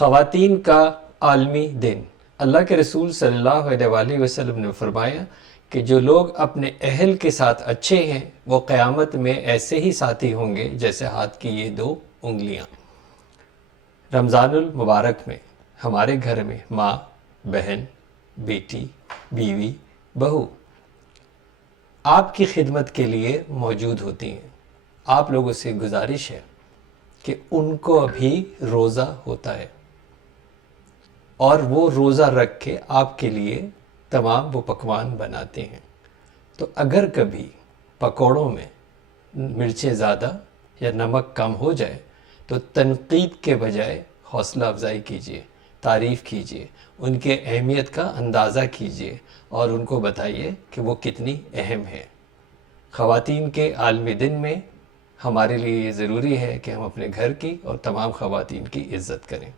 خواتین کا عالمی دن۔ اللہ کے رسول صلی اللہ علیہ وآلہ وسلم نے فرمایا کہ جو لوگ اپنے اہل کے ساتھ اچھے ہیں وہ قیامت میں ایسے ہی ساتھی ہوں گے جیسے ہاتھ کی یہ دو انگلیاں۔ رمضان المبارک میں ہمارے گھر میں ماں، بہن، بیٹی، بیوی، بہو آپ کی خدمت کے لیے موجود ہوتی ہیں۔ آپ لوگوں سے گزارش ہے کہ ان کو ابھی روزہ ہوتا ہے اور وہ روزہ رکھ کے آپ کے لیے تمام وہ پکوان بناتے ہیں۔ تو اگر کبھی پکوڑوں میں مرچیں زیادہ یا نمک کم ہو جائے تو تنقید کے بجائے حوصلہ افزائی کیجیے، تعریف کیجیے، ان کے اہمیت کا اندازہ کیجیے اور ان کو بتائیے کہ وہ کتنی اہم ہے۔ خواتین کے عالمی دن میں ہمارے لیے یہ ضروری ہے کہ ہم اپنے گھر کی اور تمام خواتین کی عزت کریں۔